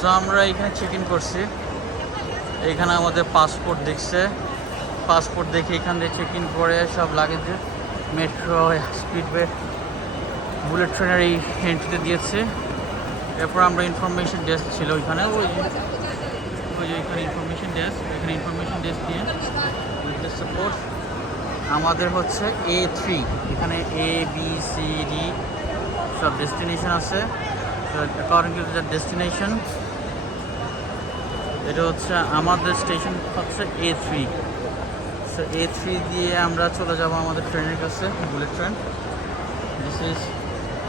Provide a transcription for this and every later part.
সো আমরা এখানে check in করছি। এখানে আমাদের পাসপোর্ট দেখছে, পাসপোর্ট দেখে এখান থেকে চেক ইন করে সব লাগেজ মেট্রো স্পিডওয়ে বুলেট ট্রেনের এই এন্ট্রিতে দিয়েছে। এরপর আমরা ইনফরমেশন ডেস্ক ছিল ওইখানে, ওই যে এখানে ইনফরমেশন ডেস্ক, এখানে ইনফরমেশন ডেস্ক দিয়ে সাপোর্ট আমাদের হচ্ছে A3, এখানে ABCD সব ডেস্টিনেশন আছে। অ্যাকর্ডিং টু দ্য ডেস্টিনেশন এটা হচ্ছে আমাদের স্টেশন হচ্ছে A3। সো A3 দিয়ে আমরা চলে যাব আমাদের ট্রেনের কাছে, বুলেট ট্রেন। দিস ইজ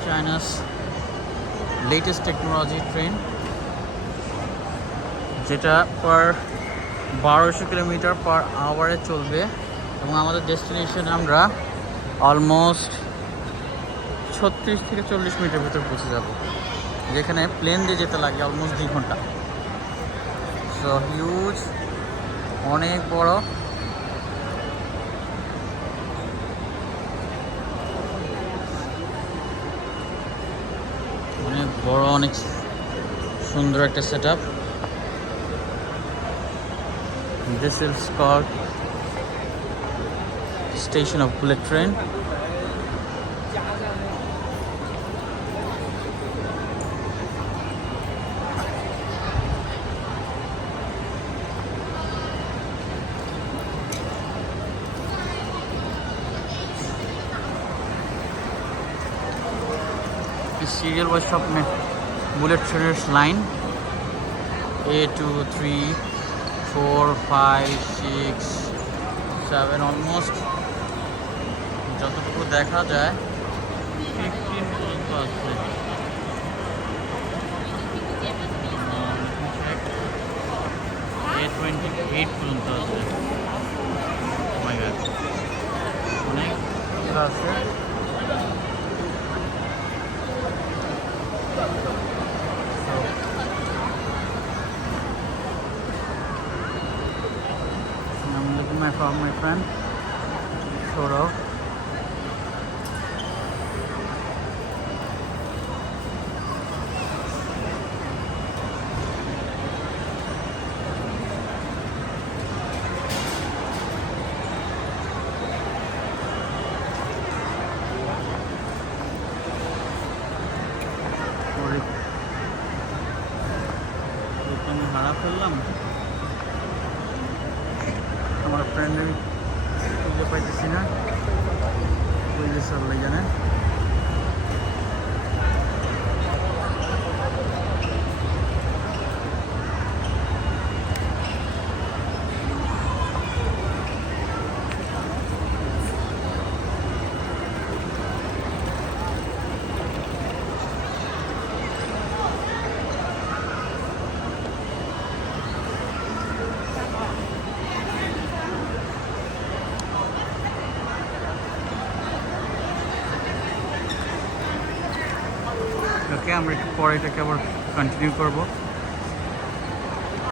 চায়নাস লেটেস্ট টেকনোলজি ট্রেন, যেটা পার 1200 কিলোমিটার পার আওয়ারে চলবে এবং আমাদের ডেস্টিনেশনে আমরা অলমোস্ট 36 থেকে 40 মিনিটের ভিতর পৌঁছে যাব, যেখানে প্লেন দিয়ে যেতে লাগে অলমোস্ট 2 ঘন্টা। সো হিউজ, অনেক বড়। অনেক বড়, অনেক সুন্দর একটা set up. This is called station of bullet train. Serial was shop में bullet trainers line A2 3 4 5 6 7 অলমোস্ট যতটুকু দেখা যায় 15 পর্যন্ত আছে। A28 পর্যন্ত আছে। অনেক আছে। I'm looking for my friend Saurav. আমি হারা ফেললাম আমার ফ্রেন্ডের, খুঁজে পাইতেছি না, বুঝলে সবাই জানেন। ওকে, আমরা একটু পরে এটাকে আবার কন্টিনিউ করবো।